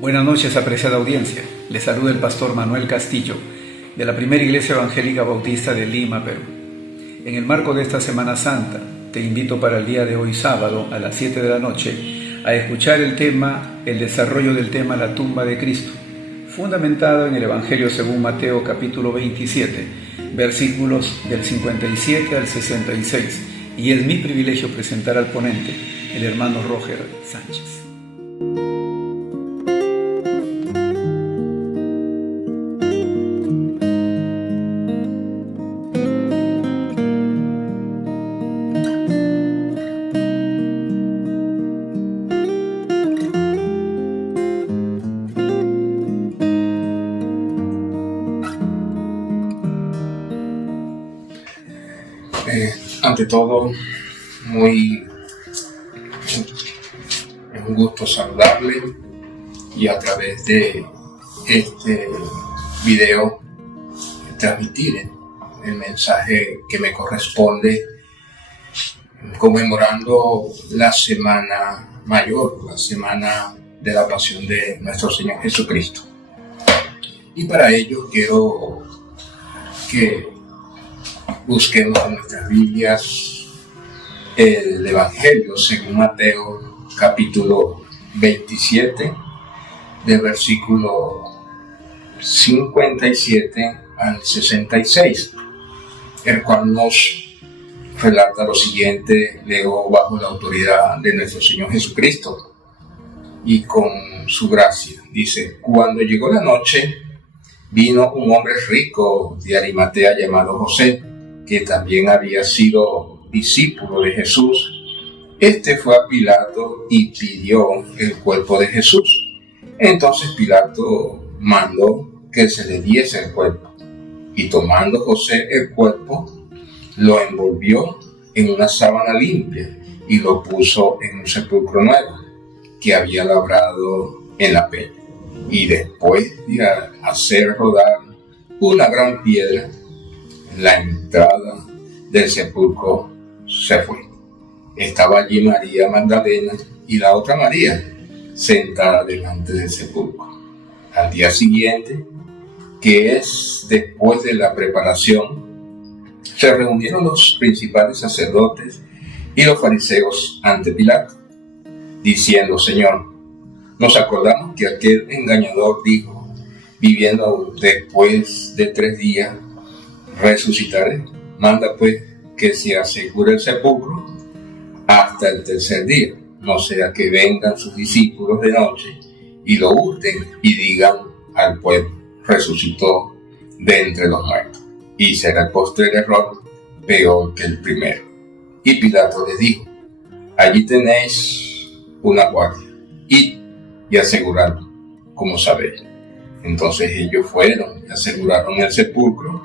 Buenas noches, apreciada audiencia. Les saluda el pastor Manuel Castillo, de la Primera Iglesia Evangélica Bautista de Lima, Perú. En el marco de esta Semana Santa, te invito para el día de hoy, sábado, a las 7 de la noche, a escuchar el desarrollo del tema La tumba de Cristo, fundamentado en el Evangelio según Mateo capítulo 27, versículos del 57 al 66. Y es mi privilegio presentar al ponente, el hermano Roger Sánchez. Ante todo, es un gusto saludarle y a través de este video transmitir el mensaje que me corresponde conmemorando la Semana Mayor, la Semana de la Pasión de nuestro Señor Jesucristo. Y para ello quiero que busquemos en nuestras Biblias el Evangelio según Mateo capítulo 27 del versículo 57 al 66, el cual nos relata lo siguiente. Leo bajo la autoridad de nuestro Señor Jesucristo y con su gracia. Dice: cuando llegó la noche, vino un hombre rico de Arimatea llamado José, que también había sido discípulo de Jesús. Este fue a Pilato y pidió el cuerpo de Jesús. Entonces Pilato mandó que se le diese el cuerpo. Y tomando José el cuerpo, lo envolvió en una sábana limpia y lo puso en un sepulcro nuevo que había labrado en la peña. Y después de hacer rodar una gran piedra, la entrada del sepulcro se fue. Estaba allí María Magdalena y la otra María sentada delante del sepulcro. Al día siguiente, que es después de la preparación, se reunieron los principales sacerdotes y los fariseos ante Pilato, diciendo: Señor, nos acordamos que aquel engañador dijo: viviendo aún después de 3 días, resucitaré. Manda pues que se asegure el sepulcro hasta el 3er día, no sea que vengan sus discípulos de noche y lo hurten y digan al pueblo: resucitó de entre los muertos. Y será el postrer error peor que el primero. Y Pilato les dijo: allí tenéis una guardia, id y aseguradlo, como sabéis. Entonces ellos fueron y aseguraron el sepulcro,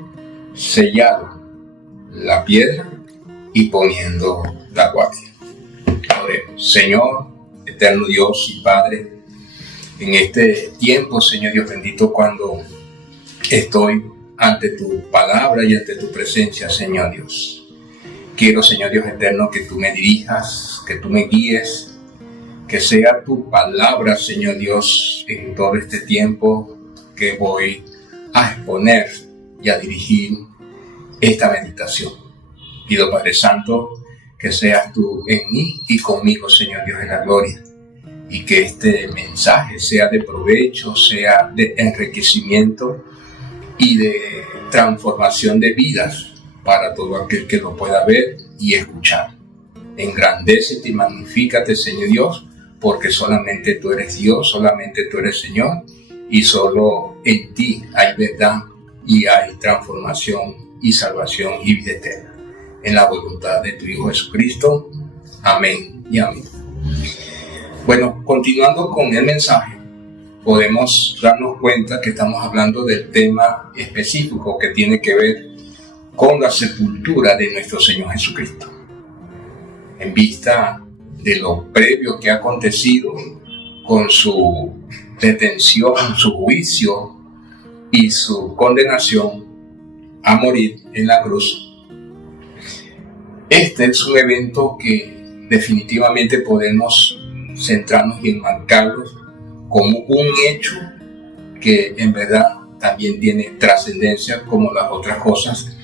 sellaron la piedra y poniendo la guardia. Oremos. Señor, eterno Dios y Padre, en este tiempo, Señor Dios bendito, cuando estoy ante tu palabra y ante tu presencia, Señor Dios, quiero, Señor Dios eterno, que tú me dirijas, que tú me guíes, que sea tu palabra, Señor Dios, en todo este tiempo que voy a exponer y a dirigir esta meditación. Pido, Padre Santo, que seas tú en mí y conmigo, Señor Dios, en la gloria, y que este mensaje sea de provecho, sea de enriquecimiento y de transformación de vidas para todo aquel que lo pueda ver y escuchar. Engrandécete y magnifícate, Señor Dios, porque solamente tú eres Dios, solamente tú eres Señor, y solo en ti hay verdad y hay transformación y salvación y vida eterna. En la voluntad de tu Hijo Jesucristo. Amén y amén. Bueno, continuando con el mensaje, podemos darnos cuenta que estamos hablando del tema específico que tiene que ver con la sepultura de nuestro Señor Jesucristo. En vista de lo previo que ha acontecido con su detención, su juicio y su condenación a morir en la cruz, este es un evento que definitivamente podemos centrarnos y enmarcarlo como un hecho que en verdad también tiene trascendencia como las otras cosas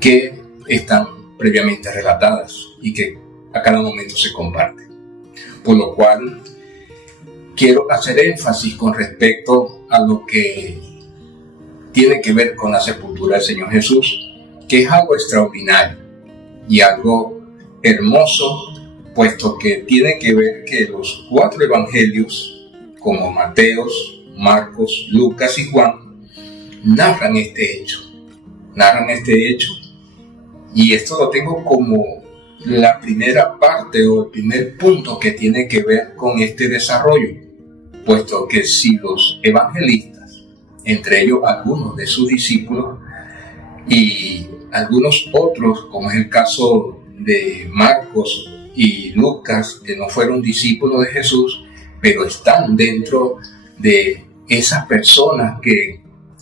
que están previamente relatadas y que a cada momento se comparten. Por lo cual quiero hacer énfasis con respecto a lo que tiene que ver con la sepultura del Señor Jesús, que es algo extraordinario y algo hermoso, puesto que tiene que ver que los 4 evangelios, como Mateo, Marcos, Lucas y Juan, narran este hecho, y esto lo tengo como la primera parte o el primer punto que tiene que ver con este desarrollo, puesto que si los evangelistas, entre ellos algunos de sus discípulos y algunos otros, como es el caso de Marcos y Lucas, que no fueron discípulos de Jesús, pero están dentro de esas personas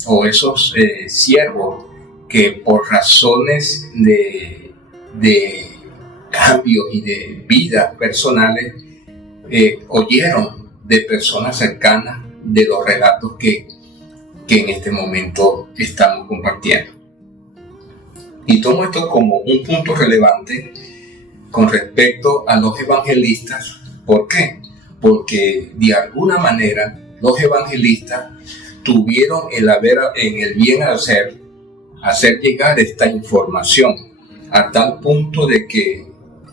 o esos siervos que por razones de cambios y de vidas personales oyeron de personas cercanas de los relatos que en este momento estamos compartiendo. Y tomo esto como un punto relevante con respecto a los evangelistas. ¿Por qué? Porque de alguna manera los evangelistas tuvieron en el bien hacer llegar esta información a tal punto de que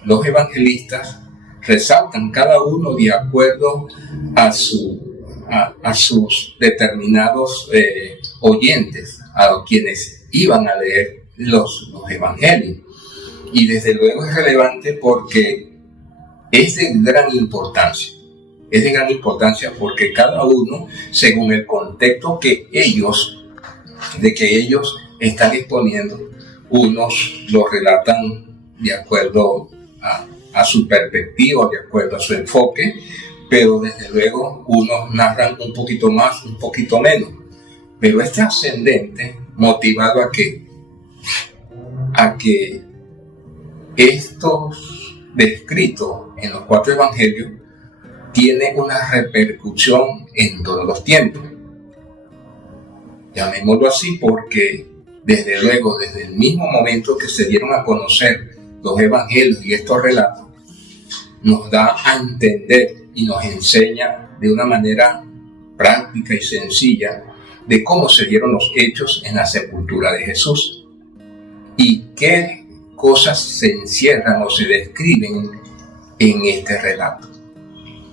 los evangelistas resaltan cada uno de acuerdo a sus determinados oyentes, a quienes iban a leer los evangelios. Y desde luego es relevante porque es de gran importancia. Es de gran importancia porque cada uno, según el contexto que ellos están exponiendo, unos lo relatan de acuerdo a su perspectiva, de acuerdo a su enfoque, pero desde luego unos narran un poquito más, un poquito menos. Pero es trascendente, motivado a que estos descritos en los 4 evangelios tiene una repercusión en todos los tiempos. Llamémoslo así porque desde luego, desde el mismo momento que se dieron a conocer los evangelios y estos relatos, nos da a entender y nos enseña de una manera práctica y sencilla de cómo se dieron los hechos en la sepultura de Jesús y qué cosas se encierran o se describen en este relato.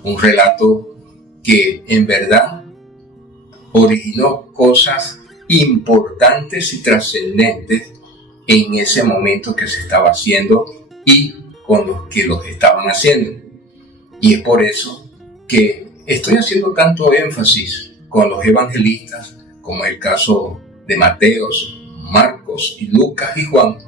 Un relato que en verdad originó cosas importantes y trascendentes en ese momento que se estaba haciendo y con los que los estaban haciendo. Y es por eso que estoy haciendo tanto énfasis con los evangelistas, como el caso de Mateo, Marcos y Lucas y Juan,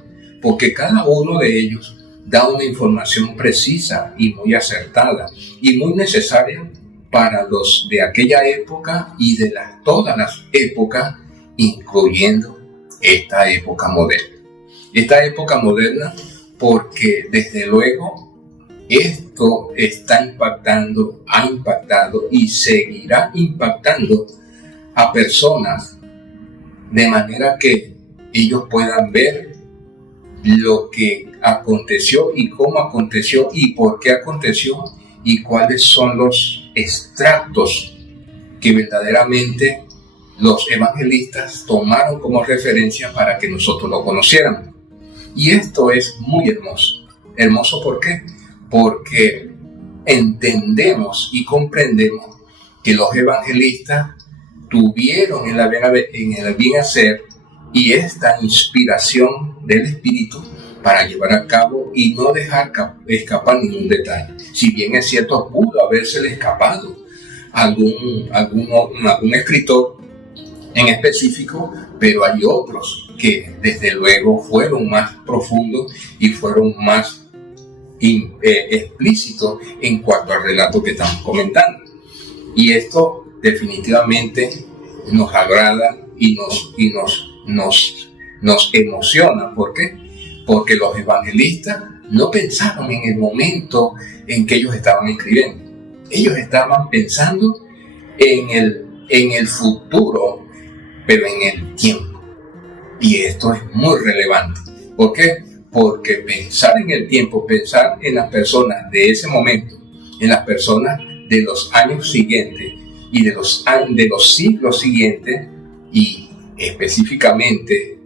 porque cada uno de ellos da una información precisa y muy acertada y muy necesaria para los de aquella época y de todas las épocas, incluyendo esta época moderna. Esta época moderna porque desde luego esto está impactando, ha impactado y seguirá impactando a personas de manera que ellos puedan ver lo que aconteció y cómo aconteció y por qué aconteció y cuáles son los extractos que verdaderamente los evangelistas tomaron como referencia para que nosotros lo conociéramos. Y esto es muy hermoso. ¿Hermoso por qué? Porque entendemos y comprendemos que los evangelistas tuvieron en el bien hacer y esta inspiración del Espíritu para llevar a cabo y no dejar escapar ningún detalle. Si bien es cierto, pudo habérsele escapado algún escritor en específico, pero hay otros que desde luego fueron más profundos y fueron más explícitos en cuanto al relato que estamos comentando. Y esto definitivamente nos agrada y nos emociona. ¿Por qué? Porque los evangelistas no pensaron en el momento en que ellos estaban escribiendo. Ellos estaban pensando en el futuro, pero en el tiempo. Y esto es muy relevante. ¿Por qué? Porque pensar en el tiempo, pensar en las personas de ese momento, en las personas de los años siguientes y de los siglos siguientes, y específicamente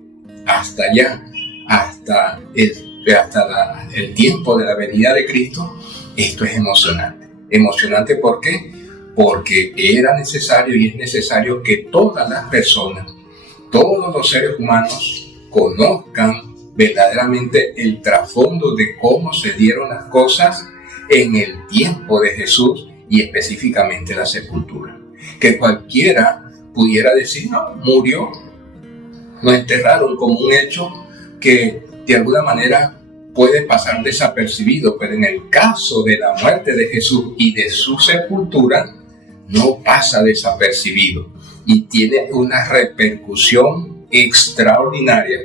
hasta allá, hasta el tiempo de la venida de Cristo, esto es emocionante. Emocionante, ¿por qué? Porque era necesario y es necesario que todas las personas, todos los seres humanos, conozcan verdaderamente el trasfondo de cómo se dieron las cosas en el tiempo de Jesús y específicamente la sepultura. Que cualquiera pudiera decir, no, murió, lo enterraron, como un hecho que de alguna manera puede pasar desapercibido, pero en el caso de la muerte de Jesús y de su sepultura, no pasa desapercibido y tiene una repercusión extraordinaria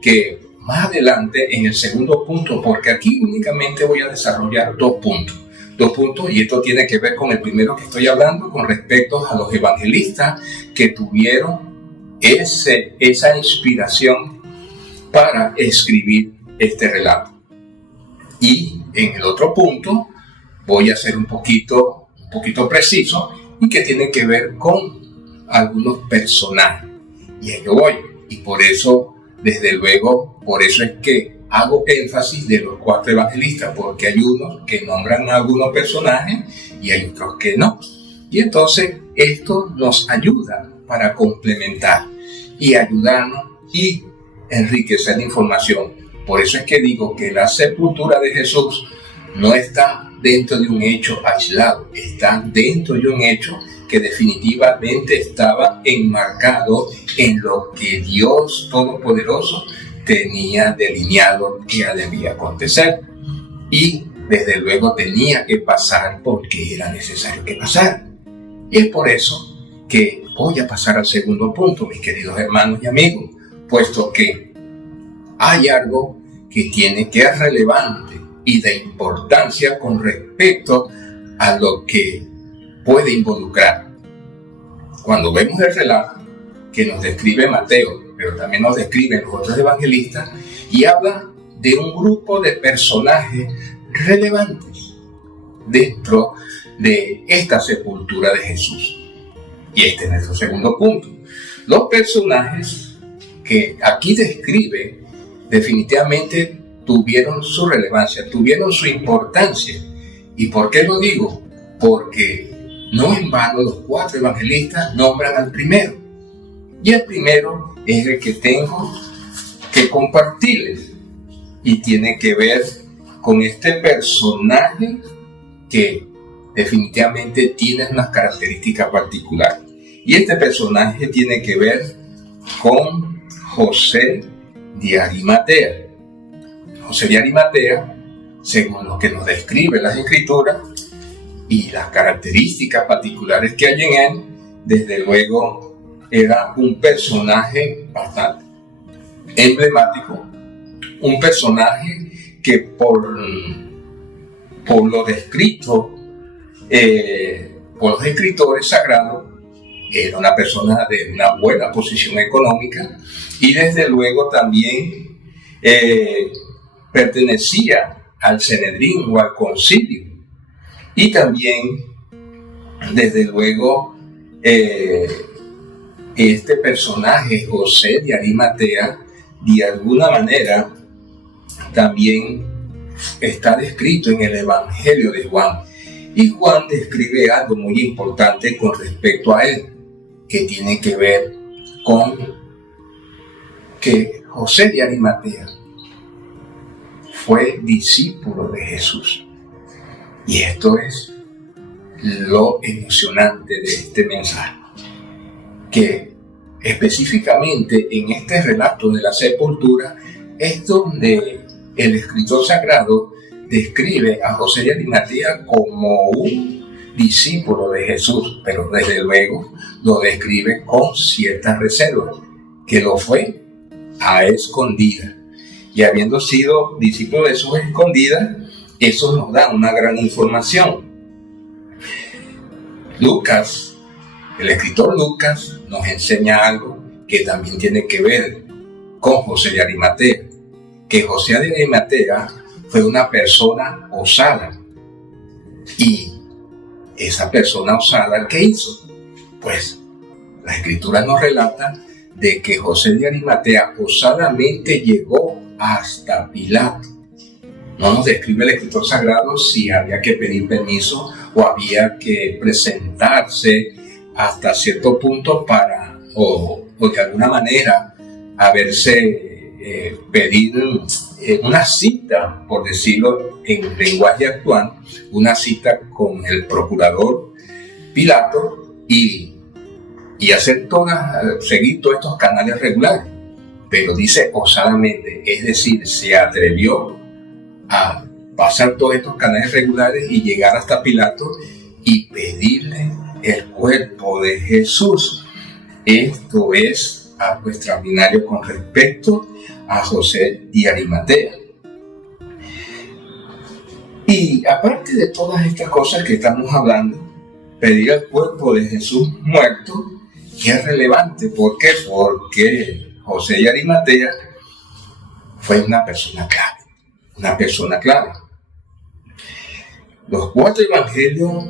que más adelante en el segundo punto, porque aquí únicamente voy a desarrollar dos puntos, y esto tiene que ver con el primero que estoy hablando con respecto a los evangelistas que tuvieron esa inspiración para escribir este relato. Y en el otro punto voy a ser un poquito preciso y que tiene que ver con algunos personajes. Y ahí yo voy. Y por eso, desde luego, por eso es que hago énfasis de los 4 evangelistas, porque hay unos que nombran a algunos personajes y hay otros que no. Y entonces esto nos ayuda para complementar y ayudarnos y enriquecer la información. Por eso es que digo que la sepultura de Jesús no está dentro de un hecho aislado, está dentro de un hecho que definitivamente estaba enmarcado en lo que Dios Todopoderoso tenía delineado que debía acontecer. Y desde luego tenía que pasar porque era necesario que pasara. Y es por eso que voy a pasar al segundo punto, mis queridos hermanos y amigos, puesto que hay algo que es relevante y de importancia con respecto a lo que puede involucrar. Cuando vemos el relato que nos describe Mateo, pero también nos describen los otros evangelistas, y habla de un grupo de personajes relevantes dentro de esta sepultura de Jesús. Y este es nuestro segundo punto. Los personajes que aquí describe definitivamente tuvieron su relevancia, tuvieron su importancia. ¿Y por qué lo digo? Porque no en vano los 4 evangelistas nombran al primero. Y el primero es el que tengo que compartirles. Y tiene que ver con este personaje que definitivamente tiene unas características particulares. Y este personaje tiene que ver con José de Arimatea. José de Arimatea, según lo que nos describe las Escrituras y las características particulares que hay en él, desde luego era un personaje bastante emblemático, un personaje que por lo descrito por los escritores sagrados era una persona de una buena posición económica y desde luego también pertenecía al Sanedrín o al concilio. Y también, desde luego, este personaje, José de Arimatea, de alguna manera también está descrito en el Evangelio de Juan. Y Juan describe algo muy importante con respecto a él, que tiene que ver con que José de Arimatea fue discípulo de Jesús. Y esto es lo emocionante de este mensaje, que específicamente en este relato de la sepultura, es donde el escritor sagrado describe a José de Arimatea como un discípulo de Jesús, pero desde luego lo describe con ciertas reservas, que lo fue a escondidas. Y habiendo sido discípulo de Jesús a escondidas, eso nos da una gran información. Lucas, el escritor Lucas, nos enseña algo que también tiene que ver con José de Arimatea, que José de Arimatea fue una persona osada. Y esa persona osada, ¿qué hizo? Pues la escritura nos relata de que José de Arimatea osadamente llegó hasta Pilato. No nos describe el escritor sagrado si había que pedir permiso o había que presentarse hasta cierto punto o de alguna manera pedir una cita, por decirlo en lenguaje actual, una cita con el procurador Pilato y seguir todos estos canales regulares. Pero dice osadamente, es decir, se atrevió a pasar todos estos canales regulares y llegar hasta Pilato y pedirle el cuerpo de Jesús. Esto es algo extraordinario con respecto a José de Arimatea. Y aparte de todas estas cosas que estamos hablando, pedir el cuerpo de Jesús muerto es relevante. ¿Por qué? Porque José de Arimatea fue una persona clave. Los 4 evangelios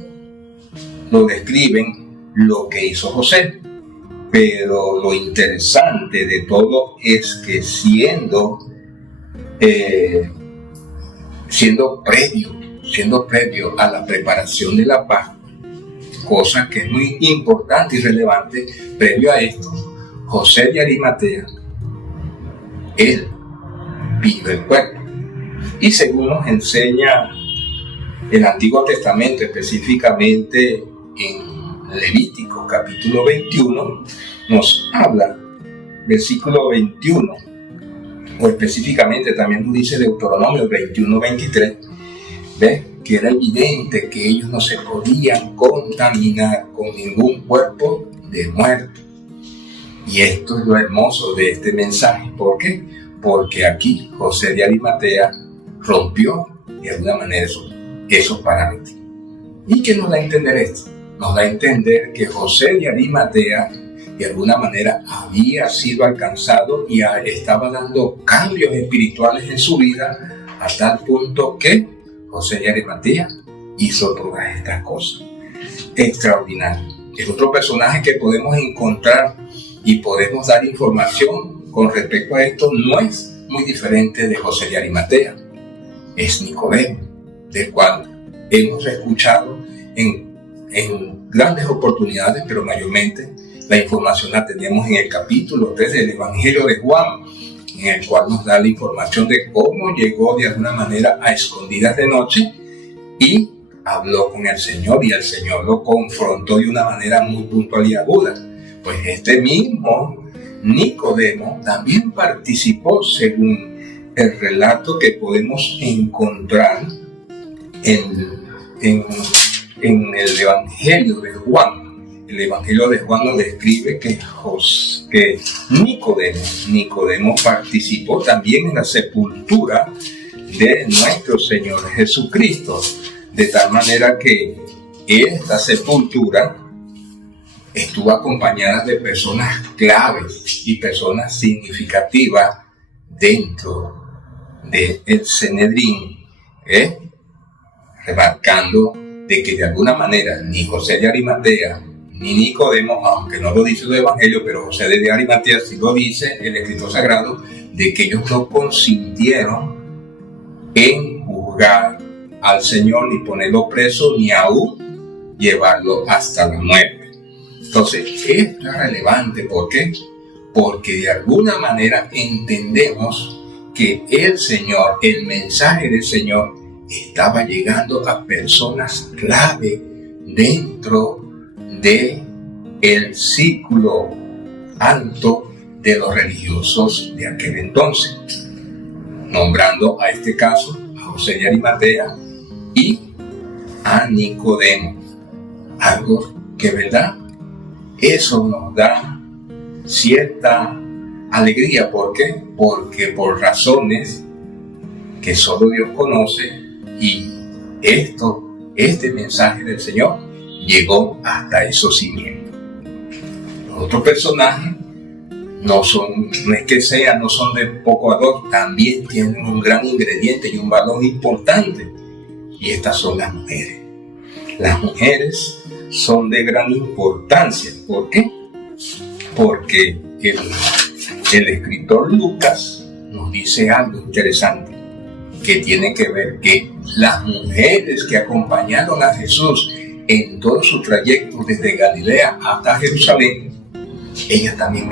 lo describen lo que hizo José, pero lo interesante de todo es que siendo previo a la preparación de la Pascua, cosa que es muy importante y relevante, previo a esto, José de Arimatea, él pidió el cuerpo. Y según nos enseña el Antiguo Testamento, específicamente en Levítico capítulo 21, nos habla, versículo 21, o específicamente también nos dice Deuteronomio 21-23, ¿ves? Que era evidente que ellos no se podían contaminar con ningún cuerpo de muerto. Y esto es lo hermoso de este mensaje. ¿Por qué? Porque aquí José de Arimatea rompió de alguna manera esos parámetros. ¿Y qué nos da a entender esto? Nos da a entender que José de Arimatea de alguna manera había sido alcanzado y estaba dando cambios espirituales en su vida a tal punto que José de Arimatea hizo todas estas cosas. Extraordinario. El otro personaje que podemos encontrar y podemos dar información con respecto a esto no es muy diferente de José de Arimatea. Es Nicodemo, del cual hemos escuchado en grandes oportunidades, pero mayormente la información la tenemos en el capítulo 3 del Evangelio de Juan, en el cual nos da la información de cómo llegó de alguna manera a escondidas de noche y habló con el Señor, y el Señor lo confrontó de una manera muy puntual y aguda. Pues este mismo Nicodemo también participó, según el relato que podemos encontrar en el Evangelio de Juan. El Evangelio de Juan nos describe que Nicodemo participó también en la sepultura de nuestro Señor Jesucristo, de tal manera que esta sepultura estuvo acompañada de personas claves y personas significativas dentro del Sanedrín, remarcando de que de alguna manera ni José de Arimatea ni Nicodemo, aunque no lo dice el Evangelio, pero José de Arimatea sí lo dice el escritor sagrado, de que ellos no consintieron en juzgar al Señor, ni ponerlo preso, ni aún llevarlo hasta la muerte. Entonces, esto es relevante. ¿Por qué? Porque de alguna manera entendemos que el Señor, el mensaje del Señor, estaba llegando a personas clave dentro del círculo alto de los religiosos de aquel entonces, nombrando a este caso a José de Arimatea y a Nicodemo. Algo que, ¿verdad? Eso nos da cierta alegría. ¿Por qué? Porque por razones que solo Dios conoce, y este mensaje del Señor llegó hasta esos cimientos. Los otros personajes no es que no son de poco valor, también tienen un gran ingrediente y un valor importante, y estas son las mujeres. Las mujeres son de gran importancia. ¿Por qué? Porque el escritor Lucas nos dice algo interesante que tiene que ver que las mujeres que acompañaron a Jesús en todo su trayecto desde Galilea hasta Jerusalén, ellas también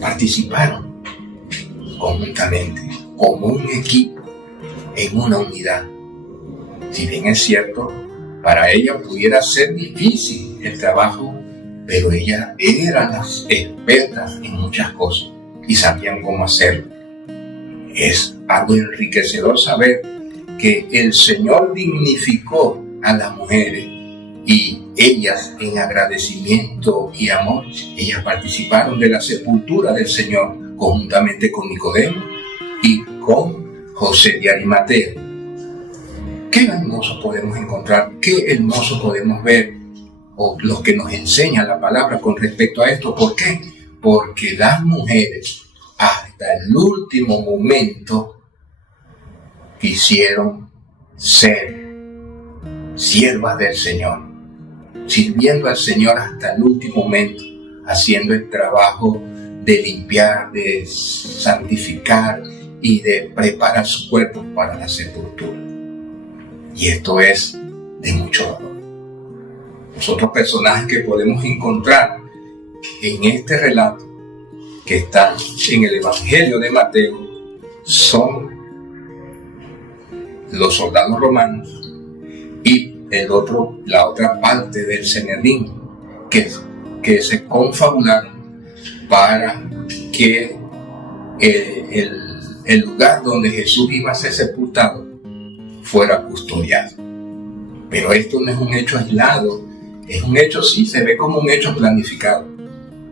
participaron conjuntamente, como un equipo, en una unidad. Si bien es cierto, para ellas pudiera ser difícil el trabajo, pero ellas eran las expertas en muchas cosas y sabían cómo hacerlo. Es algo enriquecedor saber que el Señor dignificó a las mujeres, y ellas, en agradecimiento y amor, ellas participaron de la sepultura del Señor conjuntamente con Nicodemo y con José de Arimatea. ¿Qué hermoso podemos encontrar? ¿Qué hermoso podemos ver? O lo que nos enseña la palabra con respecto a esto. ¿Por qué? Porque las mujeres hasta el último momento quisieron ser siervas del Señor, sirviendo al Señor hasta el último momento, haciendo el trabajo de limpiar, de santificar y de preparar su cuerpo para la sepultura. Y esto es de mucho valor. Los otros personajes que podemos encontrar en este relato que está en el Evangelio de Mateo son los soldados romanos y la otra parte del Sanedrín que se confabularon para que el lugar donde Jesús iba a ser sepultado fuera custodiado. Pero esto no es un hecho aislado, es un hecho, sí, se ve como un hecho planificado,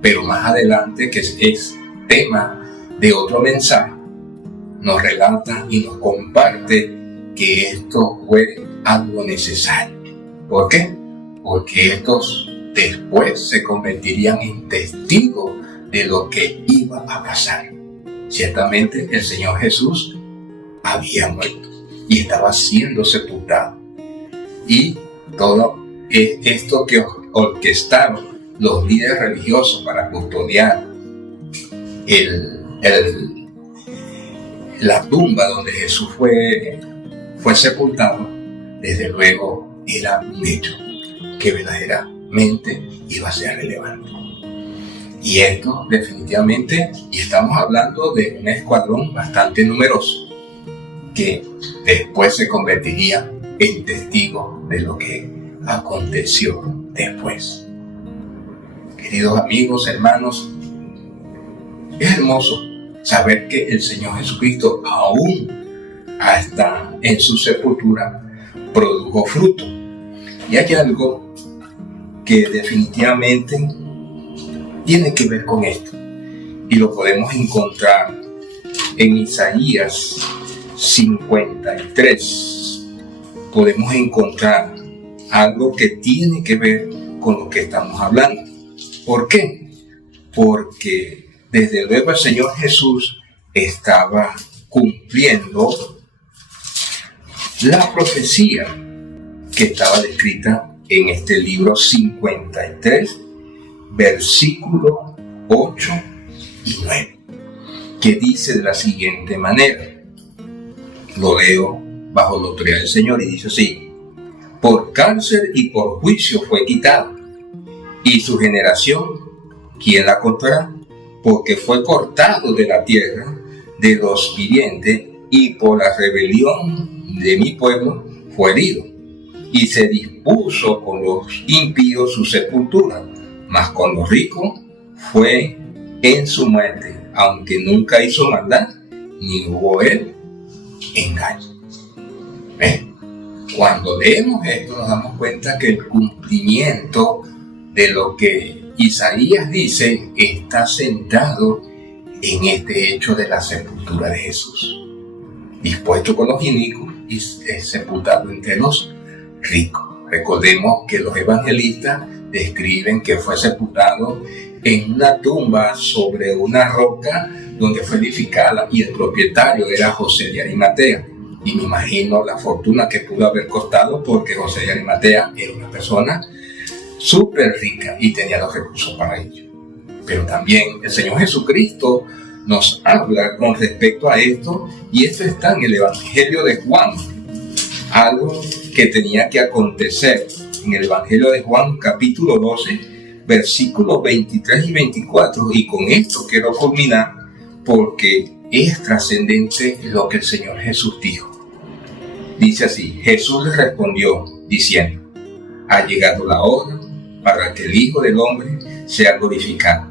pero más adelante, que es tema de otro mensaje, nos relata y nos comparte que esto fue algo necesario. ¿Por qué? Porque estos después se convertirían en testigos de lo que iba a pasar. Ciertamente el Señor Jesús había muerto y estaba siendo sepultado. Y todo esto que orquestaron los líderes religiosos para custodiar la tumba donde Jesús fue sepultado, desde luego era un hecho que verdaderamente iba a ser relevante. Y esto definitivamente, y estamos hablando de un escuadrón bastante numeroso, que después se convertiría en testigo de lo que aconteció después. Queridos amigos, hermanos, es hermoso saber que el Señor Jesucristo, aún hasta en su sepultura, produjo fruto. Y hay algo que definitivamente tiene que ver con esto, y lo podemos encontrar en Isaías 53. Podemos encontrar algo que tiene que ver con lo que estamos hablando. ¿Por qué? Porque desde luego el Señor Jesús estaba cumpliendo la profecía que estaba descrita en este libro 53, versículos 8 y 9, que dice de la siguiente manera. Lo leo bajo la autoridad del Señor y dice así: por cárcel y por juicio fue quitado, y su generación, ¿quién la contará? Porque fue cortado de la tierra de los vivientes, y por la rebelión de mi pueblo fue herido. Y se dispuso con los impíos su sepultura, mas con los ricos fue en su muerte, aunque nunca hizo maldad, ni hubo él engaño. Cuando leemos esto nos damos cuenta que el cumplimiento de lo que Isaías dice está centrado en este hecho de la sepultura de Jesús, dispuesto con los inicuos y sepultado entre los ricos. Recordemos que los evangelistas describen que fue sepultado en una tumba sobre una roca donde fue edificada, y el propietario era José de Arimatea. Y me imagino la fortuna que pudo haber costado, porque José de Arimatea era una persona súper rica y tenía los recursos para ello. Pero también el Señor Jesucristo nos habla con respecto a esto, y esto está en el Evangelio de Juan, algo que tenía que acontecer en el Evangelio de Juan, capítulo 12, versículos 23 y 24, y con esto quiero culminar porque es trascendente lo que el Señor Jesús dijo. Dice así: Jesús le respondió diciendo: ha llegado la hora para que el Hijo del Hombre sea glorificado.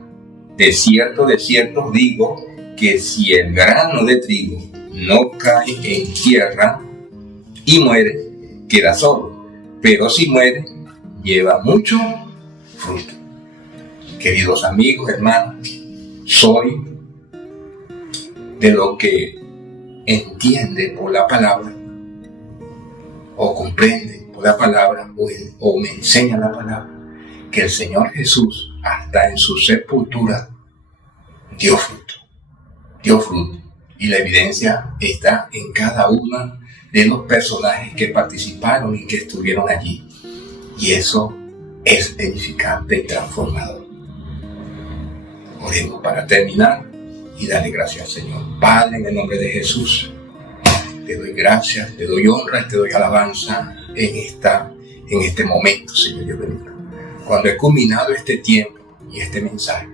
De cierto os digo que si el grano de trigo no cae en tierra y muere, queda solo, pero si muere, lleva mucho fruto. Queridos amigos, hermanos, soy de lo que entiende por la palabra, o comprende por la palabra, o me enseña la palabra, que el Señor Jesús, hasta en su sepultura, dio fruto, y la evidencia está en cada uno de los personajes que participaron y que estuvieron allí, y eso es edificante y transformador. Oremos para terminar y darle gracias al Señor. Padre, en el nombre de Jesús, te doy gracias, te doy honra, te doy alabanza en este momento, Señor Dios bendito. Cuando he culminado este tiempo y este mensaje,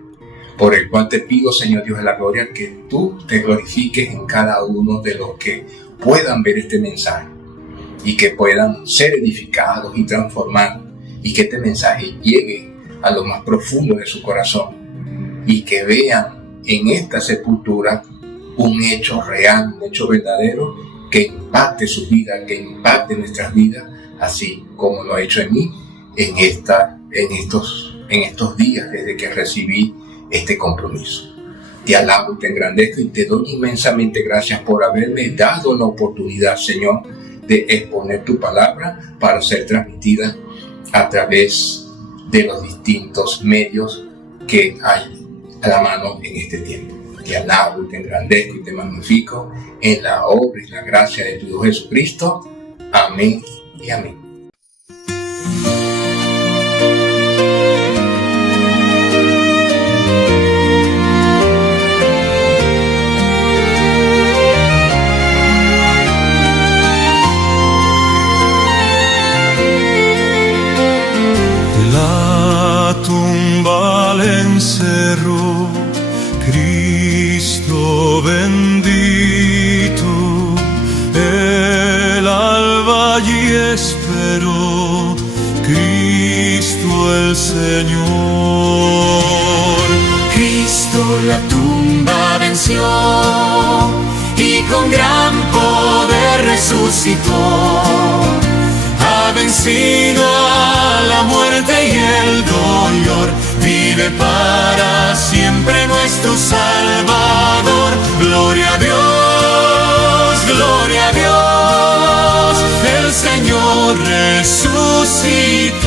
por el cual te pido, Señor Dios de la gloria, que tú te glorifiques en cada uno de los que puedan ver este mensaje y que puedan ser edificados y transformados, y que este mensaje llegue a lo más profundo de su corazón, y que vean en esta sepultura un hecho real, un hecho verdadero, que impacte su vida, que impacte nuestras vidas, así como lo ha hecho en mí en estos días desde que recibí este compromiso. Te alabo, te engrandezco y te doy inmensamente gracias por haberme dado la oportunidad, Señor, de exponer tu palabra para ser transmitida a través de los distintos medios que hay a la mano en este tiempo. Te alabo, te engrandezco y te magnifico en la obra y la gracia de tu Hijo Jesucristo. Amén y amén. La tumba le encerró Cristo bendito, el alba allí esperó, Cristo el Señor. Cristo la tumba venció y con gran poder resucitó. Ha vencido a la muerte y el dolor, vive para siempre nuestro Salvador. Gloria a Dios, gloria a Dios, el Señor resucitó.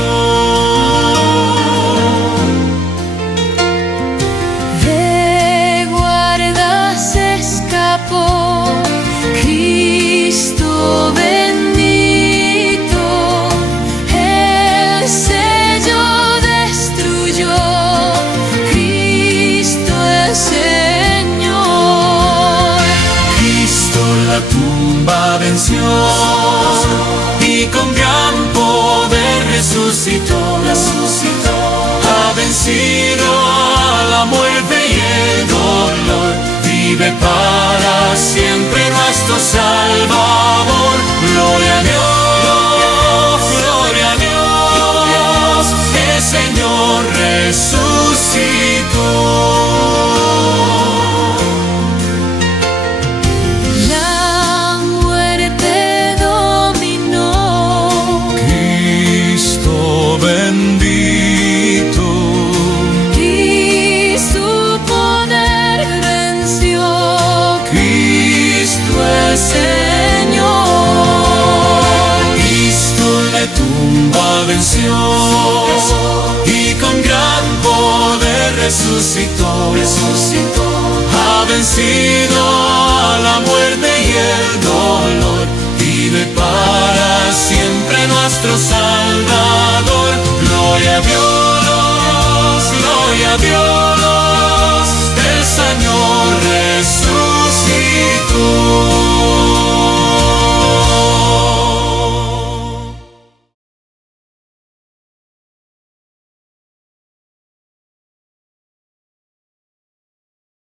De guardas escapó Cristo bendito, el sello destruyó, Cristo el Señor. Cristo la tumba venció y con gran poder resucitó. Ha vencido a la muerte y el dolor, vive para siempre nuestro Salvador. Gloria a Dios, gloria a Dios, el Señor resucitó. el Señor. Cristo la tumba venció y con gran poder resucitó. Ha vencido a la muerte y el dolor. Vive para siempre nuestro Salvador.